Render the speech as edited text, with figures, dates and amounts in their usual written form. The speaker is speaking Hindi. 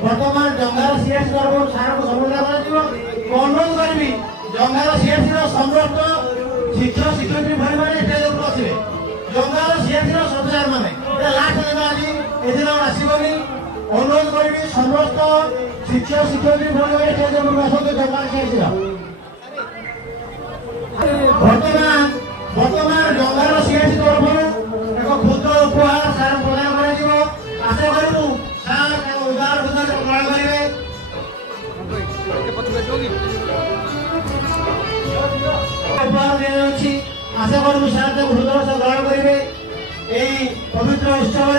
बर्तमान जंगाल सीएससी तरफ सारा को समन्वय अनुरोध करी जंगाल सीएससी समस्त शिक्षक शिक्षयित्री भाई मैंने स्टेज पर आसवे जंगाल सीएससी सदस्य मैंने लास्ट दिन आज एदिन आसबनी अनुरोध करी समस्त शिक्षक शिक्षयित्री भाई मैंने स्टेज पर आसते जंगाल सीएससी बर्तमान जंगाल सीएससी तरफ एक क्षुद्र उपहार सार प्रदान कर आशा करूँ सार उदार प्रदान करेंगे आशा करूँ सार हृदय सह ग्रहण करेंगे यही पवित्र उत्सव।